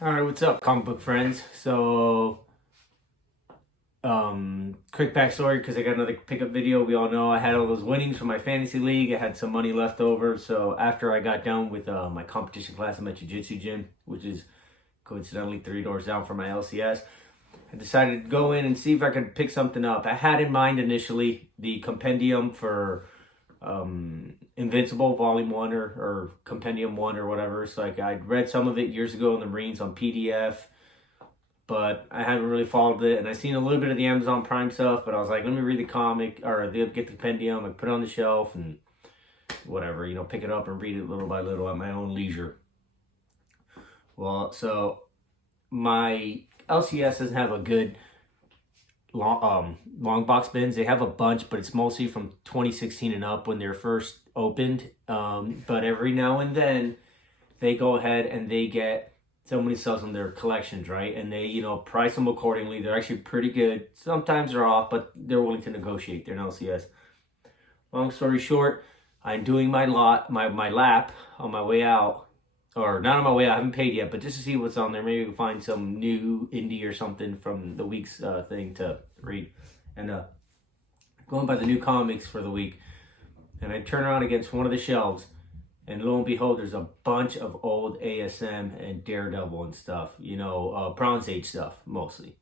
All right, what's up, comic book friends? So, quick backstory because I got another pickup video. We all know I had all those winnings from my fantasy league. I had some money left over. So after I got done with my competition class in my jiu-jitsu gym, which is coincidentally 3 doors down from my LCS, I decided to go in and see if I could pick something up. I had in mind initially the compendium for Invincible Volume 1 or Compendium 1 or whatever. So I'd read some of it years ago in the Marines on PDF, but I haven't really followed it. And I've seen a little bit of the Amazon Prime stuff, but I was like, let me read the comic or get the compendium and put it on the shelf and whatever, pick it up and read it little by little at my own leisure. Well, so my LCS doesn't have a good long box bins. They have a bunch, but it's mostly from 2016 and up when they're first opened. But every now and then they go ahead and they get somebody sells them their collections, right? And they, price them accordingly. They're actually pretty good. Sometimes they're off, but they're willing to negotiate. They're an LCS. Long story short, I'm doing my lap on my way out. Or not on my way out, I haven't paid yet, but just to see what's on there. Maybe we can find some new indie or something from the week's thing to read. And going by the new comics for the week. And I turn around against one of the shelves, and lo and behold, there's a bunch of old ASM and Daredevil and stuff. Bronze Age stuff, mostly.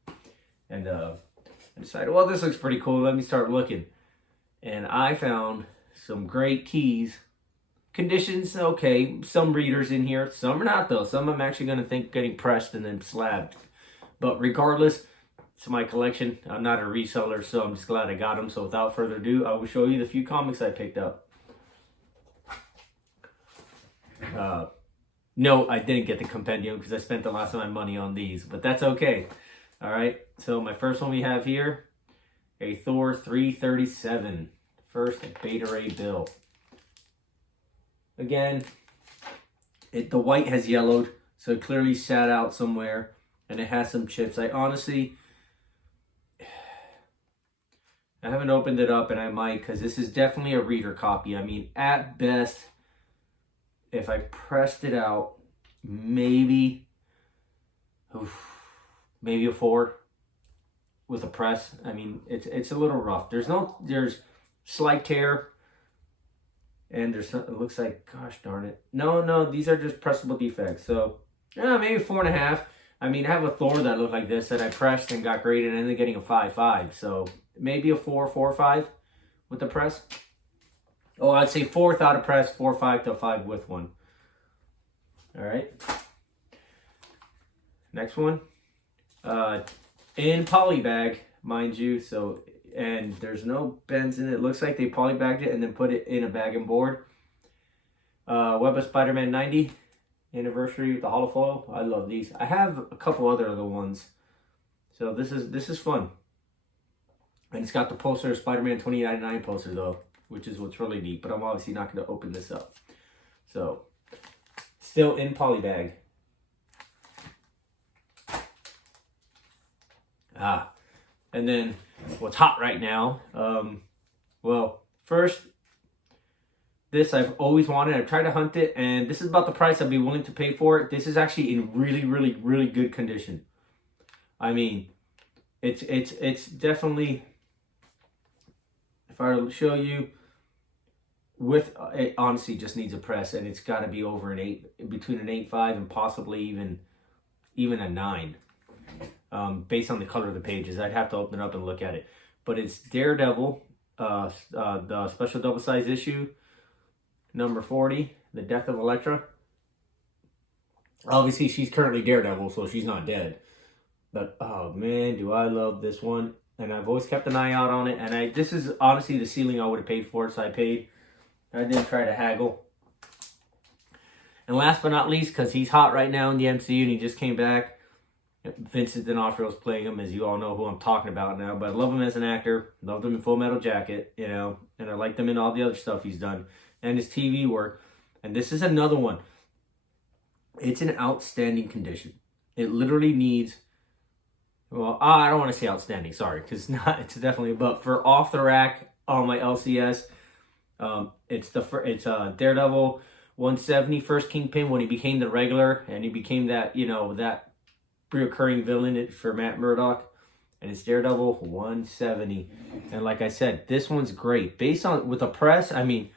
And I decided, well, this looks pretty cool. Let me start looking. And I found some great keys. Conditions, okay. Some readers in here. Some are not, though. Some I'm actually going to think getting pressed and then slabbed. But regardless, it's my collection. I'm not a reseller, so I'm just glad I got them. So without further ado, I will show you the few comics I picked up. No, I didn't get the compendium because I spent the last of my money on these. But that's okay. All right. So my first one we have here, a Thor 337. First Beta Ray Bill. Again, the white has yellowed, so it clearly sat out somewhere, and it has some chips. I haven't opened it up, and I might, because this is definitely a reader copy. I mean, at best, if I pressed it out, maybe a 4 with a press. I mean, it's a little rough. There's slight tear. And it looks like, gosh darn it. No, these are just pressable defects. So, maybe 4.5. I mean, I have a Thor that looked like this that I pressed and got graded and ended up getting a 5.5. So, maybe a 4 or 5 with the press. Oh, I'd say 4 without a press, 4.5 to a 5 with one. All right. Next one. In polybag, mind you. So, and there's no bends in it. It looks like they polybagged it and then put it in a bag and board. Web of Spider-Man 90 anniversary with the holofoil. I love these. I have a couple other ones. So this is fun. And it's got the poster, Spider-Man 2099 poster though, which is what's really neat. But I'm obviously not going to open this up. So still in polybag. And then what's hot right now, well, first, this I've always wanted. I've tried to hunt it, and this is about the price I'd be willing to pay for it. This is actually in really, really, really good condition. I mean, it's definitely, if I were to show you, it honestly just needs a press, and it's got to be over between an 8.5 and possibly even a 9. Based on the color of the pages. I'd have to open it up and look at it. But it's Daredevil, the special double-size issue, number 40, The Death of Elektra. Obviously, she's currently Daredevil, so she's not dead. But, oh man, do I love this one. And I've always kept an eye out on it. And this is honestly the ceiling I would have paid for it, so I paid. I didn't try to haggle. And last but not least, because he's hot right now in the MCU and he just came back, Vincent D'Onofrio's playing him, as you all know who I'm talking about now. But I love him as an actor. Loved him in Full Metal Jacket, and I liked him in all the other stuff he's done. And his TV work. And this is another one. It's in outstanding condition. It literally needs, well, I don't want to say outstanding, sorry, because it's definitely, but for off the rack on my LCS, it's Daredevil 170 first Kingpin when he became the regular and he became that, you know, that reoccurring villain for Matt Murdock. And it's Daredevil 170. And like I said, this one's great. Based on, with the press, I mean,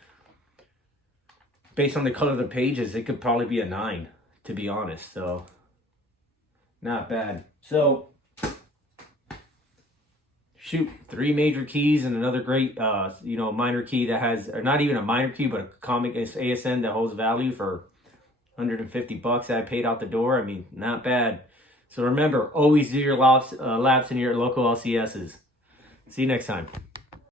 based on the color of the pages, it could probably be a 9, to be honest. So, not bad. So, shoot, 3 major keys and another great, you know, minor key that has, or not even a minor key, but a comic ASN that holds value for $150 that I paid out the door. I mean, not bad. So remember, always do your laps in your local LCSs. See you next time.